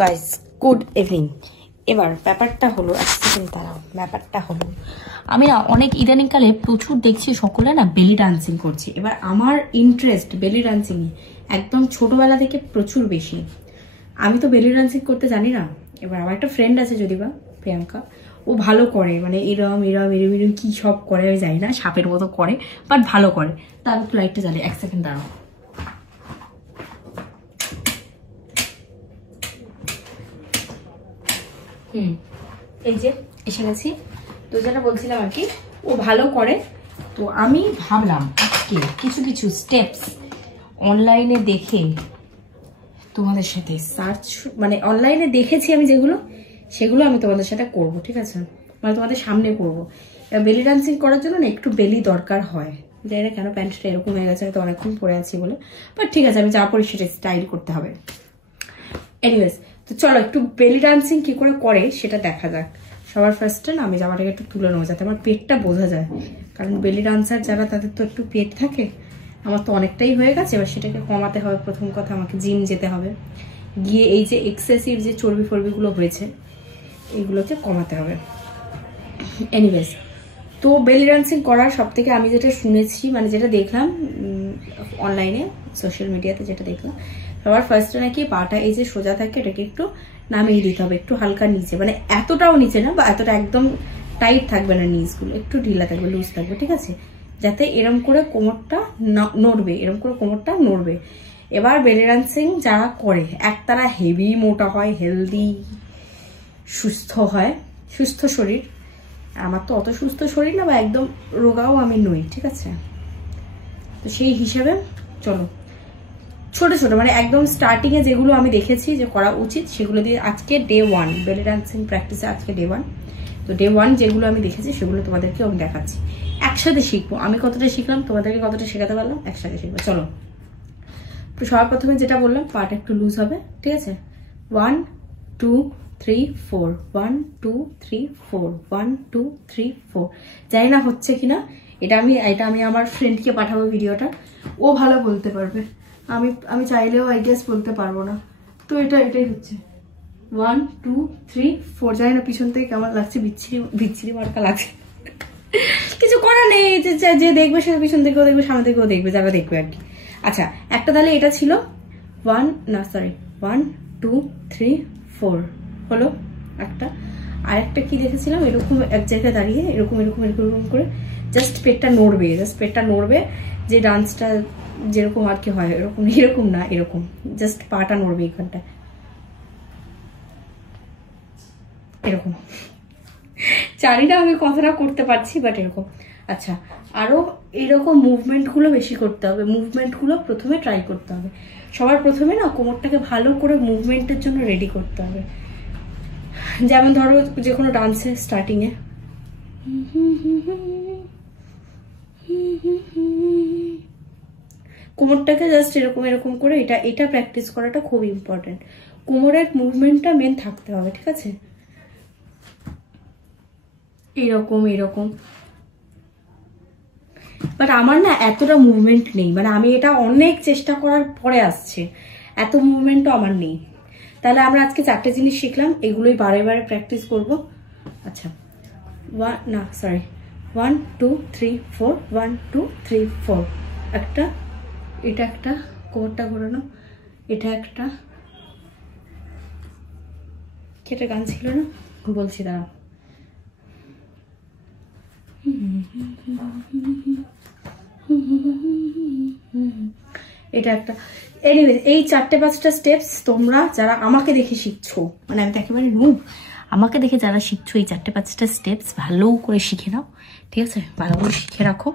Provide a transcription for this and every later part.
Guys, good evening. এবার ব্যাপারটা হলো, এক সেকেন্ড দাঁড়াও, ব্যাপারটা হলো আমি না অনেক ইদানিংকালে প্রচুর দেখছি সকলে না বেলি ডান্সিং করছে। এবার আমার ইন্টারেস্ট বেলি ডান্সিংয়ে একদম ছোটবেলা থেকে প্রচুর বেশি। আমি তো বেলি ডান্সিং করতে জানি না। এবার আমার একটা ফ্রেন্ড আছে যদি বা প্রিয়াঙ্কা, ও ভালো করে, মানে এরম এরম এরম এরম কি সব করে আমি জানি না, সাপের মতো করে, বাট ভালো করে। তা আমি একটু লাইটটা জ্বালি, এক সেকেন্ড দাঁড়াও। এই যে এসে গেছি। তো যেটা বলছিলাম আর কি, ও ভালো করে। তো আমি ভাবলাম আজকে কিছু কিছু স্টেপস অনলাইনে দেখে তোমাদের সাথে সার্চ, মানে অনলাইনে দেখেছি আমি যেগুলো, সেগুলো আমি তোমাদের সাথে করব, ঠিক আছে? মানে তোমাদের সামনে করব। বেলি ডান্সিং করার জন্য না একটু বেলি দরকার হয়। জানি না কেন প্যান্টটা এরকম হয়ে গেছে, হয়তো অনেকক্ষণ পরে আছি বলে, বাট ঠিক আছে, আমি যা পড়ি সেটা স্টাইল করতে হবে। এনিওয়েজ, তো চলো একটু বেলি ডান্সিং কি করে সেটা দেখা যাক। সবার ফার্স্টে না আমি জামাটাকে একটু তুলে নেবো যাতে আমার পেটটা বোঝা যায়, কারণ বেলি ডান্সার যারা তাদের তো একটু পেট থাকে, আমার তো অনেকটাই হয়ে গেছে। এবার সেটাকে কমাতে হবে। প্রথম কথা আমাকে জিম যেতে হবে, গিয়ে এই যে এক্সেসিভ যে চর্বি ফর্বিগুলো হয়েছে এইগুলোকে কমাতে হবে। এনিওয়েজ, তো বেলি ডান্সিং করার সব থেকে আমি যেটা শুনেছি, মানে যেটা দেখলাম অনলাইনে সোশ্যাল মিডিয়াতে, যেটা দেখলাম সবার ফার্স্টে নাকি পাটা এই যে সোজা থাকে এটাকে একটু নামিয়ে দিতে হবে, একটু হালকা নিচে, মানে এতটাও নিচে না, বা এতটা একদম টাইট থাকবে না, নিচগুলো একটু ঢিলা থাকবে, লুজ থাকবে, ঠিক আছে? যাতে এরম করে কোমরটা নড়বে, এরম করে কোমরটা নড়বে। এবার বেলি ডান্সিং যারা করে, একতারা হেভি মোটা হয়, হেলদি সুস্থ হয়, সুস্থ শরীর। আমার তো অত সুস্থ শরীর না, বা একদম রোগাও আমি নই, ঠিক আছে? তো সেই হিসাবে চলো ছোট ছোট, মানে একদম স্টার্টিং এ যেগুলো আমি দেখেছি যে করা উচিত সেগুলো দিয়ে আজকে ডে 1 বেলি ডান্সিং প্র্যাকটিসে, আজকে ডে 1। তো ডে 1 যেগুলো আমি দেখেছি সেগুলো তোমাদেরকে আমি দেখাচ্ছি। একসাথে শিখবো, আমি কতটা শিখলাম, তোমাদেরকে কতটা শেখাতে পারলাম, একসাথে শিখবো। চলো, সবার প্রথমে যেটা বললাম, পাটা একটু লুজ হবে, ঠিক আছে? 1 2 3 4 1 2 3 4 1 2 3 4। জানি না হচ্ছে কিনা, এটা আমি আমার ফ্রেন্ডকে পাঠাবো ভিডিওটা, ও ভালো বলতে পারবে। আমি চাইলেও আই গেস বলতে পারবো না। তো এটাই হচ্ছে 1 2 3 4। জানি না পিছন থেকে কেমন লাগছে, বিচ্ছিরি মার্কা লাগছে, কিছু করার নেই। যে দেখবে সে পিছন থেকেও দেখবে, সামনে থেকেও দেখবে, যারা দেখবে আর কি। আচ্ছা, একটা তাহলে এটা ছিল 1 2 3 4 হলো একটা। আর একটা কি দেখেছিলাম, এরকম এক জায়গায় দাঁড়িয়ে এরকম এরকম এরকম এরকম করে জাস্ট পেটটা নড়বে, যে ডান্সটা যেরকম আর কি হয়, এরকম না, এরকম জাস্ট পাটা নড়বে এখানটা, এরকম। জানি না আমি কথাটা করতে পারছি, বাট এরকম। আচ্ছা, আরো এরকম মুভমেন্টগুলো বেশি করতে হবে, মুভমেন্টগুলো প্রথমে ট্রাই করতে হবে। সবার প্রথমে না কোমরটাকে ভালো করে মুভমেন্টের জন্য রেডি করতে হবে। যেমন ধরো যে কোনো ডান্সের স্টার্টিংয়ে কোমরটাকে জাস্ট এরকম এরকম করে এটা প্র্যাকটিস করাটা খুব ইম্পর্টেন্ট। কোমরের মুভমেন্টটা মেন থাকতে হবে, ঠিক আছে? এরকম। বাট আমার না এতটা মুভমেন্ট নেই, মানে আমি এটা অনেক চেষ্টা করার পরে আসছে, এত মুভমেন্টও আমার নেই। তাহলে আমরা আজকে 4টে জিনিস শিখলাম, এগুলোই বারে বারে প্র্যাকটিস করব। আচ্ছা, 1 2 3 4 1 2 3 4 একটা, এটা একটা, কোমরটা ঘোরানো, এটা একটা, কেটে গান ছিল না, বলছি দাঁড়াও। এটা একটা। এনিওয়েজ, এই 4-5টা স্টেপস তোমরা যারা আমাকে দেখে শিখছো, মানে আমি তো একেবারে নুব, আমাকে দেখে যারা শিখছো, এই 4-5টা স্টেপস ভালো করে শিখে নাও, ঠিক আছে? ভালো করে শিখে রাখো।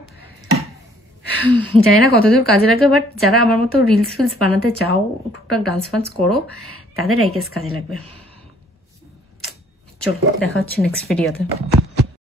জানি না কতদূর কাজে লাগবে, বাট যারা আমার মতো রিলস ফিলস বানাতে চাও, টুকটাক ডান্স ফান্স করো, তাদের আই গেস কাজে লাগবে। চলো, দেখা হচ্ছে নেক্সট ভিডিওতে।